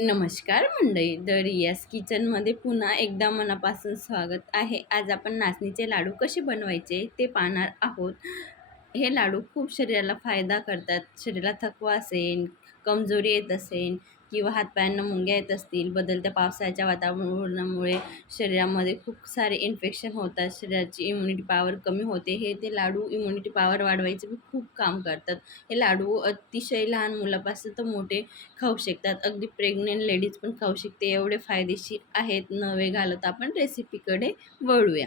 नमस्कार मंडळी द रियास किचनमध्ये पुन्हा एकदा मनापासून स्वागत आहे. आज आपण नाचणीचे लाडू कसे बनवायचे ते पाहणार आहोत. हे लाडू खूप शरीराला फायदा करतात. शरीराला थकवा असेल कमजोरी येत असेल किंवा हातपायांना मुंग्या येत असतील बदलत्या पावसाच्या वातावरणामुळे शरीरामध्ये खूप सारे इन्फेक्शन होतात शरीराची इम्युनिटी पॉवर कमी होते. हे ते लाडू इम्युनिटी पॉवर वाढवायचे बी खूप काम करतात. हे लाडू अतिशय लहान मुलापासून तर मोठे खाऊ शकतात. अगदी प्रेग्नेंट लेडीज पण खाऊ शकते. एवढे फायदेशीर आहेत. नवे घालत आपण रेसिपीकडे वळूया.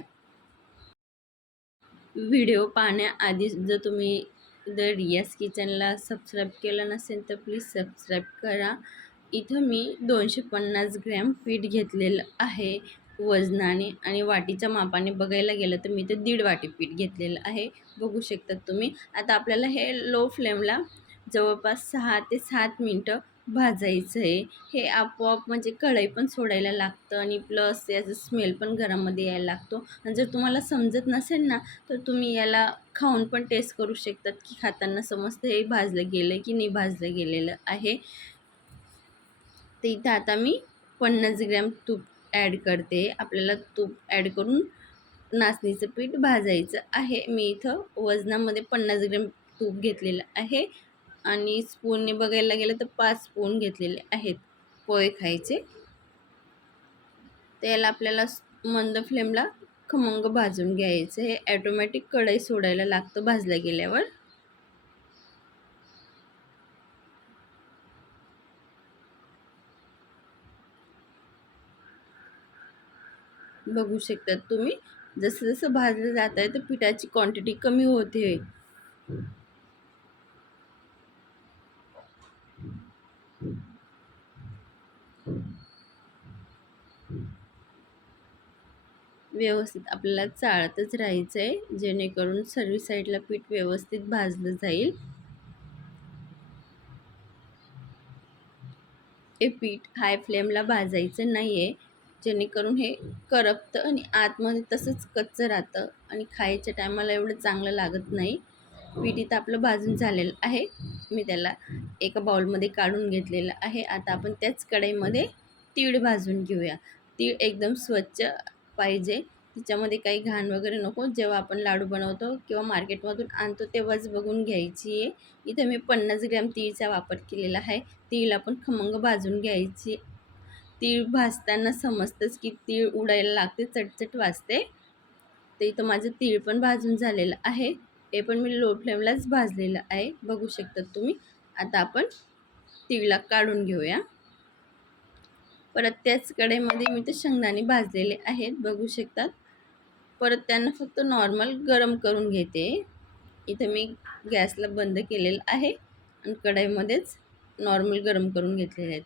व्हिडिओ पाहण्याआधी जर तुम्ही द रियास किचनला सबस्क्राईब केलं नसेल तर प्लीज सबस्क्राईब करा. इथं मी दोनशे पन्नास ग्रॅम पीठ घेतलेलं आहे वजनाने आणि वाटीच्या मापाने बघायला गेलं तर मी ते दीड वाटी पीठ घेतलेलं आहे. बघू शकतात तुम्ही. आता आपल्याला हे लो फ्लेमला जवळपास सहा ते सात मिनटं भाजायचं आहे. हे आपोआप म्हणजे कढई पण सोडायला लागतं आणि प्लस याचा स्मेल पण घरामध्ये यायला लागतो. आणि जर तुम्हाला समजत नसेल ना तर तुम्ही याला खाऊन पण टेस्ट करू शकतात की खाताना समजतं हे भाजलं गेलं की नाही भाजलं गेलेलं आहे. तर इथं आता मी पन्नास ग्रॅम तूप ॲड करते. आपल्याला तूप ॲड करून नाचणीचं पीठ भाजायचं आहे. मी इथं वजनामध्ये पन्नास ग्रॅम तूप घेतलेलं आहे आणि स्पूनने बघायला गेलं तर पाच स्पून घेतलेले आहेत पोहे खायचे. त्याला आपल्याला मंद फ्लेमला खमंग भाजून घ्यायचं हे ॲटोमॅटिक कढई सोडायला लागतं भाजल्या गेल्यावर. बघू शकतात तुम्ही. जसं जसं भाजलं जात आहे तर पिठाची क्वांटिटी कमी होते. व्यवस्थित आपल्याला चाळतच राहायचं आहे जेणेकरून सर्व साईडला पीठ व्यवस्थित भाजलं जाईल. हे पीठ हाय फ्लेमला भाजायचं नाही आहे जेणेकरून हे करपतं आणि आतमध्ये तसंच कच्चं राहतं. आणि खायच्या टायमाला एवढं चांगलं लागत नाही. पीठ इथं आपलं भाजून झालेलं आहे. मी त्याला एका बाउलमध्ये काढून घेतलेलं आहे. आता आपण त्याच कढईमध्ये तीळ भाजून घेऊया. तीळ एकदम स्वच्छ पाहिजे. तिच्यामध्ये काही घाण वगैरे नको. जेव्हा आपण लाडू बनवतो किंवा मार्केटमधून आणतो तेव्हाच बघून घ्यायची आहे. इथं मी पन्नास ग्रॅम तीळचा वापर केलेला आहे. तीळ आपण खमंग भाजून घ्यायची तीळ भाजताना समजतंच की तीळ उडायला लागते चटचट वाजते. ते इथं माझं तीळ पण भाजून झालेलं आहे. हे पण मी लो फ्लेमलाच भाजलेलं आहे. बघू शकतात तुम्ही. आता आपण तीळला काढून घेऊया. परत त्याच कडेमध्ये मी ते शेंगदाणे भाजलेले आहेत. बघू शकतात परत त्यांना फक्त नॉर्मल गरम करून घेते. इथं मी गॅसला बंद केलेलं आहे. आणि कढईमध्येच नॉर्मल गरम करून घेतलेले आहेत.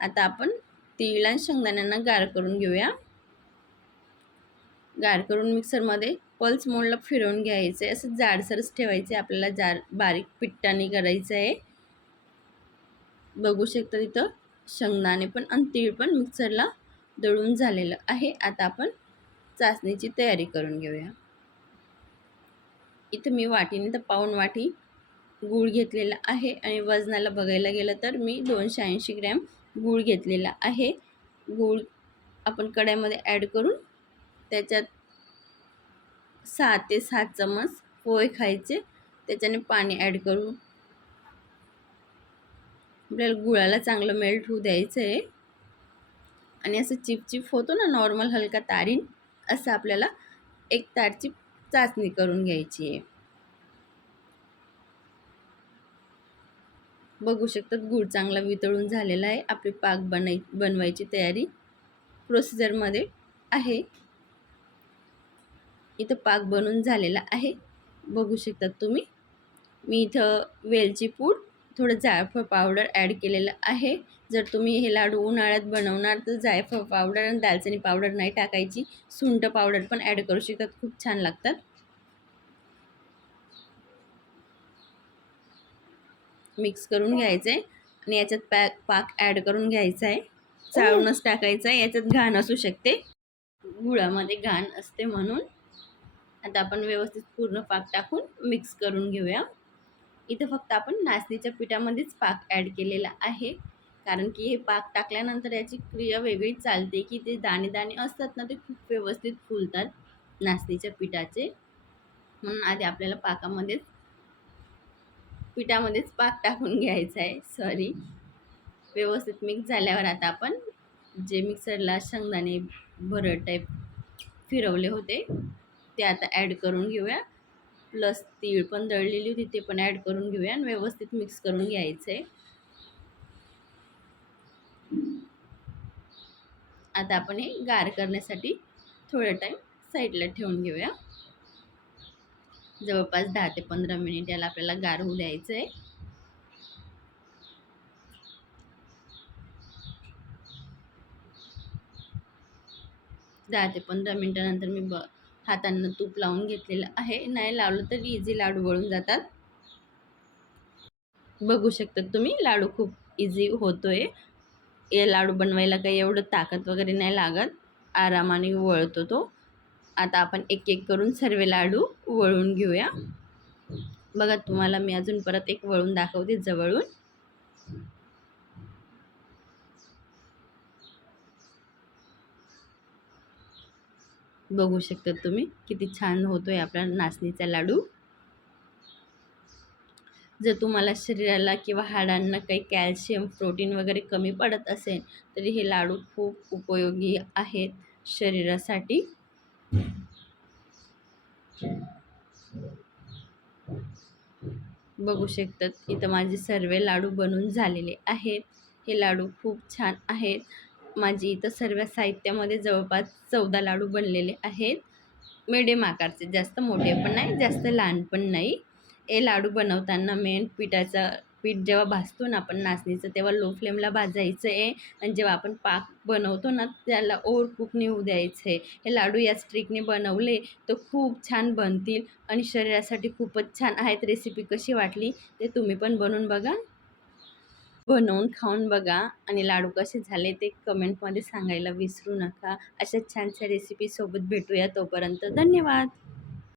आता आपण तीळ आणि शेंगदाण्यांना गार करून घेऊया. गार करून मिक्सरमध्ये पल्स मोडला फिरवून घ्यायचं. आहे असं जाडसरच ठेवायचं. आहे आपल्याला जार बारीक पिट्टाने करायचं आहे. बघू शकता तिथं शेंगदाणे पण आणि तीळ पण मिक्सरला दळून झालेलं आहे. आता आपण चाचणीची तयारी करून घेऊया. इथं मी वाटीने तर पाऊण वाटी गूळ घेतलेला आहे आणि वजनाला बघायला गेलं तर मी दोनशे ऐंशी ग्रॅम गूळ घेतलेला आहे. गूळ आपण कढ्यामध्ये ॲड करून त्याच्यात सहा ते सात चमच पोहे खायचे. त्याच्याने पाणी ॲड करू आपल्याला गुळाला चांगलं मेल्ट होऊ द्यायचं आहे. आणि असं चिपचिप होतो ना नॉर्मल हलका तारीन असं आपल्याला एक तारची चाचणी करून घ्यायची आहे. बघू शकतात. गूळ चांगला वितळून झालेला आहे. आपली पाक बनाय बनवायची तयारी प्रोसिजरमध्ये आहे. इथं पाक बनून झालेला आहे. बघू शकतात तुम्ही. मी इथं वेलची पूड थोडं जायफळ पावडर ॲड केलेलं आहे. जर तुम्ही हे लाडू उन्हाळ्यात बनवणार तर जायफळ पावडर आणि दालचिनी पावडर नाही टाकायची. सुंठ पावडर पण ॲड करू शकतात. खूप छान लागतात. मिक्स करून घ्यायचं आहे आणि याच्यात पॅक पाक ॲड करून घ्यायचा आहे चाळूनच टाकायचं आहे याच्यात घाण असू शकते. गुळामध्ये घाण असते म्हणून. आता आपण व्यवस्थित पूर्ण पाक टाकून मिक्स करून घेऊया. इथं फक्त आपण नाचणीच्या पिठामध्येच पाक ॲड केलेला आहे. कारण की हे पाक टाकल्यानंतर याची क्रिया वेगळीच चालते की ते दाणे दाणे असतात ना ते खूप व्यवस्थित फुलतात नाचणीच्या पिठाचे. म्हणून आधी आपल्याला पाकामध्येच पिठामध्येच पाक टाकून घ्यायचा आहे. सॉरी व्यवस्थित मिक्स झाल्यावर आता आपण जे मिक्सरला शेंगदाणे भरड टाईप फिरवले होते ते आता ॲड करून घेऊया. प्लस तीळ पण दळलेली होती ते पण ॲड करून घेऊया आणि व्यवस्थित मिक्स करून घ्यायचं आहे. आता आपण हे गार करण्यासाठी थोडा टाईम साईडला ठेवून घेऊया. जवळपास दहा ते पंधरा मिनिट याला आपल्याला गार होऊ द्यायचं आहे दहा ते पंधरा मिनटानंतर मी ब हातांना तूप लावून घेतलेलं आहे. नाही लावलं तर इझी लाडू वळून जातात. बघू शकतात तुम्ही लाडू खूप इझी होतोय. हे लाडू बनवायला काही एवढं ताकद वगैरे नाही लागत. आरामाने वळतो तो. आता आपण एक एक करून सर्व लाडू वळून घेऊया. बघा तुम्हाला मी अजून परत एक वळून दाखवते जवळून. बघू शकता तुम्ही किती छान होतोय आपला नाचणीचा लाडू. जर तुम्हाला शरीराला किंवा हाडांना काही कॅल्शियम प्रोटीन वगैरे कमी पडत असेल तरी हे लाडू खूप उपयोगी आहेत शरीरासाठी. बघू शकतात इथं माझे सर्व लाडू बनून झालेले आहेत. हे लाडू खूप छान आहेत. माझी इथं सर्व साहित्यामध्ये जवळपास चौदा लाडू बनलेले आहेत. मिडियम आकारचे जास्त मोठे पण नाही जास्त लहान पण नाही. हे लाडू बनवताना मेन पिठाचा पीठ जेव्हा भाजतो ना आपण नाचणीचं तेव्हा लो फ्लेमला भाजायचं आहे आणि जेव्हा आपण पाक बनवतो ना त्याला ओव्हर कुक होऊ द्यायचं. आहे हे लाडू या स्ट्रिकने बनवले तर खूप छान बनतील आणि शरीरासाठी खूपच छान आहेत रेसिपी कशी वाटली ते तुम्ही पण बनवून बघा. बनवून खाऊन बघा आणि लाडू कसे झाले ते कमेंटमध्ये सांगायला विसरू नका. अशा छानशा रेसिपीसोबत भेटूया तोपर्यंत. धन्यवाद!